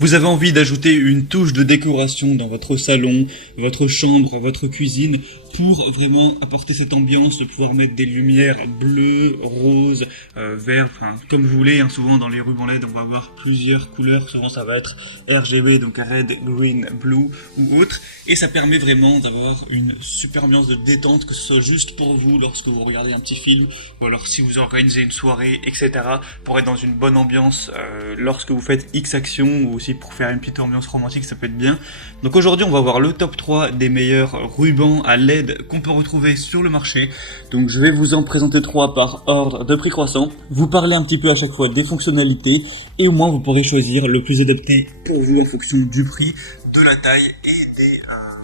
Vous avez envie d'ajouter une touche de décoration dans votre salon, votre chambre, votre cuisine pour vraiment apporter cette ambiance, de pouvoir mettre des lumières bleues, roses, verts, enfin comme vous voulez. Hein, souvent dans les rubans LED on va avoir plusieurs couleurs, souvent ça va être RGB, donc red, green, blue ou autre, et ça permet vraiment d'avoir une super ambiance de détente, que ce soit juste pour vous lorsque vous regardez un petit film, ou alors si vous organisez une soirée, etc. pour être dans une bonne ambiance lorsque vous faites X actions, ou aussi pour faire une petite ambiance romantique, ça peut être bien. Donc aujourd'hui on va voir le top 3 des meilleurs rubans à LED qu'on peut retrouver sur le marché. Donc je vais vous en présenter 3 par ordre de prix croissant, vous parler un petit peu à chaque fois des fonctionnalités, et au moins vous pourrez choisir le plus adapté pour vous en fonction du prix, de la taille et des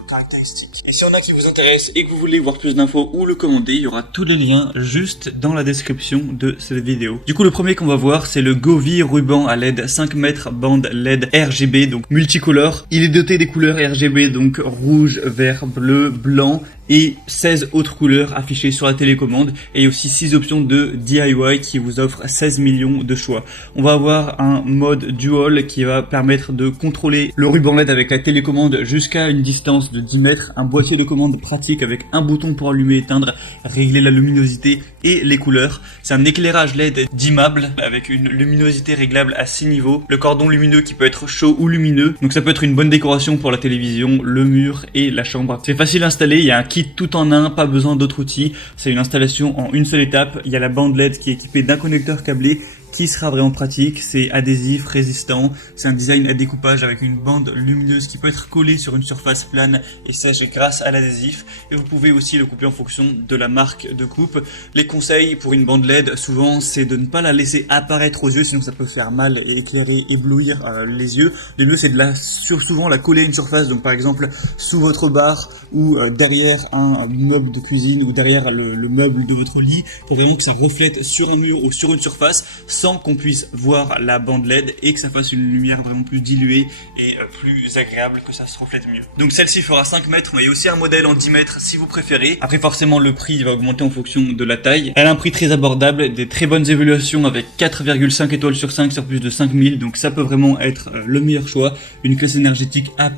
caractéristiques. Et s'il y en a qui vous intéressent et que vous voulez voir plus d'infos ou le commander, il y aura tous les liens juste dans la description de cette vidéo. Du coup, le premier qu'on va voir, c'est le Govee ruban à LED 5 mètres bande LED RGB, donc multicolore. Il est doté des couleurs RGB, donc rouge, vert, bleu, blanc, et 16 autres couleurs affichées sur la télécommande, et aussi 6 options de DIY qui vous offrent 16 millions de choix. On va avoir un mode dual qui va permettre de contrôler le ruban LED avec la télécommande jusqu'à une distance de 10 mètres, un boîtier de commande pratique avec un bouton pour allumer et éteindre, régler la luminosité et les couleurs. C'est un éclairage LED dimmable avec une luminosité réglable à 6 niveaux, le cordon lumineux qui peut être chaud ou lumineux, donc ça peut être une bonne décoration pour la télévision, le mur et la chambre. C'est facile à installer, il y a un kit tout en un, pas besoin d'autres outils, c'est une installation en une seule étape. Il y a la bande LED qui est équipée d'un connecteur câblé qui sera vraiment pratique, c'est adhésif, résistant, c'est un design à découpage avec une bande lumineuse qui peut être collée sur une surface plane et sèche grâce à l'adhésif, et vous pouvez aussi le couper en fonction de la marque de coupe. Les conseils pour une bande LED, souvent, c'est de ne pas la laisser apparaître aux yeux, sinon ça peut faire mal et éclairer, éblouir les yeux. Le mieux, c'est de souvent la coller à une surface, donc par exemple sous votre bar ou derrière un meuble de cuisine ou derrière le meuble de votre lit, pour vraiment que ça reflète sur un mur ou sur une surface, sans qu'on puisse voir la bande LED, et que ça fasse une lumière vraiment plus diluée et plus agréable, que ça se reflète mieux. Donc celle-ci fera 5 mètres, mais il y a aussi un modèle en 10 mètres si vous préférez. Après forcément le prix va augmenter en fonction de la taille. Elle a un prix très abordable, des très bonnes évaluations avec 4,5 étoiles sur 5 sur plus de 5000, donc ça peut vraiment être le meilleur choix. Une classe énergétique A+++.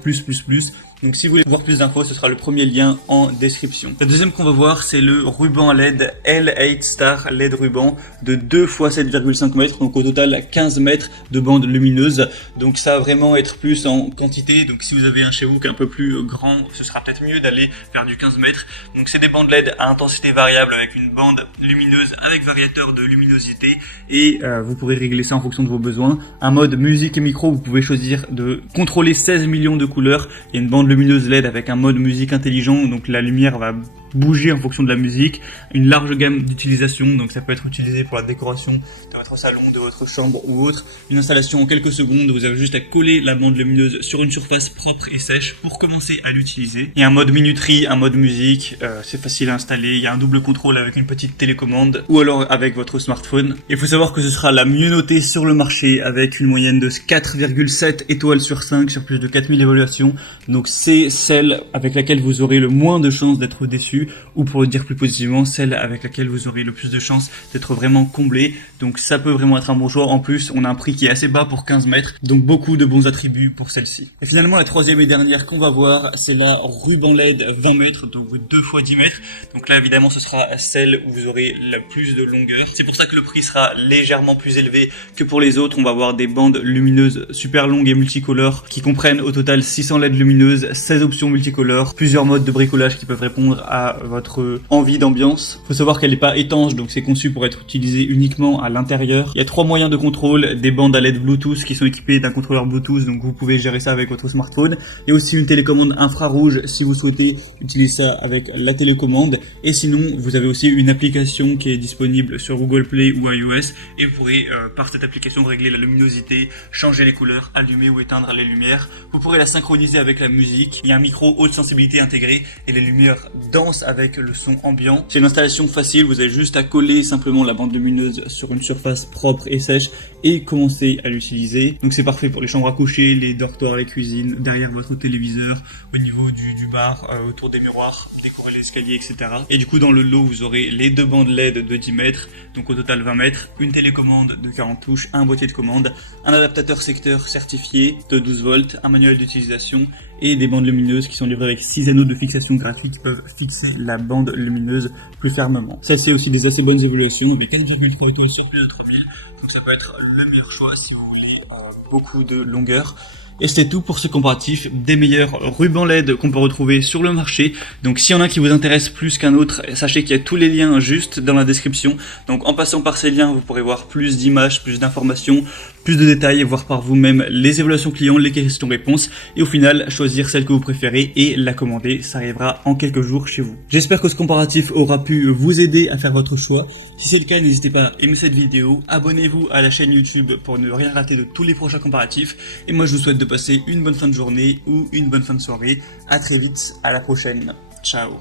Donc si vous voulez voir plus d'infos, ce sera le premier lien en description. Le deuxième qu'on va voir, c'est le ruban à LED L8 Star LED ruban de 2 x 7,5 mètres, donc au total 15 mètres de bande lumineuse. Donc ça va vraiment être plus en quantité, donc si vous avez un chez vous qui est un peu plus grand, ce sera peut-être mieux d'aller vers du 15 mètres. Donc c'est des bandes LED à intensité variable avec une bande lumineuse avec variateur de luminosité, et vous pourrez régler ça en fonction de vos besoins. Un mode musique et micro, vous pouvez choisir de contrôler 16 millions de couleurs. Il y a une bande lumineuse LED avec un mode musique intelligent, donc la lumière va bouger en fonction de la musique, une large gamme d'utilisation, donc ça peut être utilisé pour la décoration de votre salon, de votre chambre ou autre. Une installation en quelques secondes, vous avez juste à coller la bande lumineuse sur une surface propre et sèche pour commencer à l'utiliser. Il y a un mode minuterie, un mode musique, c'est facile à installer, il y a un double contrôle avec une petite télécommande ou alors avec votre smartphone. Il faut savoir que ce sera la mieux notée sur le marché avec une moyenne de 4,7 étoiles sur 5 sur plus de 4000 évaluations, donc c'est celle avec laquelle vous aurez le moins de chances d'être déçu, ou pour le dire plus positivement, celle avec laquelle vous aurez le plus de chances d'être vraiment comblé. Donc ça peut vraiment être un bon choix. En plus, on a un prix qui est assez bas pour 15 mètres, donc beaucoup de bons attributs pour celle-ci. Et finalement, la troisième et dernière qu'on va voir, c'est la ruban LED 20 mètres, donc 2 x 10 mètres. Donc là, évidemment, ce sera celle où vous aurez la plus de longueur. C'est pour ça que le prix sera légèrement plus élevé que pour les autres. On va avoir des bandes lumineuses super longues et multicolores qui comprennent au total 600 LED lumineuses, 16 options multicolores, plusieurs modes de bricolage qui peuvent répondre à votre envie d'ambiance. Faut savoir qu'elle n'est pas étanche, donc c'est conçu pour être utilisé uniquement à l'intérieur. Il y a 3 moyens de contrôle, des bandes à LED Bluetooth qui sont équipées d'un contrôleur Bluetooth, donc vous pouvez gérer ça avec votre smartphone. Il y a aussi une télécommande infrarouge si vous souhaitez utiliser ça avec la télécommande. Et sinon, vous avez aussi une application qui est disponible sur Google Play ou iOS, et vous pourrez par cette application régler la luminosité, changer les couleurs, allumer ou éteindre les lumières. Vous pourrez la synchroniser avec la musique. Il y a un micro haute sensibilité intégré et les lumières dansent avec le son ambiant. C'est une installation facile, vous avez juste à coller simplement la bande lumineuse sur une surface propre et sèche et commencez à l'utiliser. Donc c'est parfait pour les chambres à coucher, les dortoirs, les cuisines, derrière votre téléviseur, au niveau du bar, autour des miroirs, décorer l'escalier, etc. Et du coup dans le lot vous aurez les 2 bandes LED de 10 mètres, donc au total 20 mètres, une télécommande de 40 touches, un boîtier de commande, un adaptateur secteur certifié de 12 volts, un manuel d'utilisation et des bandes lumineuses qui sont livrées avec 6 anneaux de fixation gratuits qui peuvent fixer la bande lumineuse plus fermement. Celle-ci a aussi des assez bonnes évaluations, mais 4,3 étoiles sur plus de 3000, donc ça peut être le meilleur choix si vous voulez beaucoup de longueur. Et c'est tout pour ce comparatif des meilleurs rubans LED qu'on peut retrouver sur le marché. Donc s'il y en a qui vous intéresse plus qu'un autre, sachez qu'il y a tous les liens juste dans la description. Donc en passant par ces liens, vous pourrez voir plus d'images, plus d'informations, plus de détails, et voir par vous-même les évaluations clients, les questions-réponses, et au final choisir celle que vous préférez et la commander. Ça arrivera en quelques jours chez vous. J'espère que ce comparatif aura pu vous aider à faire votre choix. Si c'est le cas, n'hésitez pas à aimer cette vidéo, abonnez-vous à la chaîne YouTube pour ne rien rater de tous les prochains comparatifs. Et moi je vous souhaite de passer une bonne fin de journée ou une bonne fin de soirée. À très vite, à la prochaine. Ciao.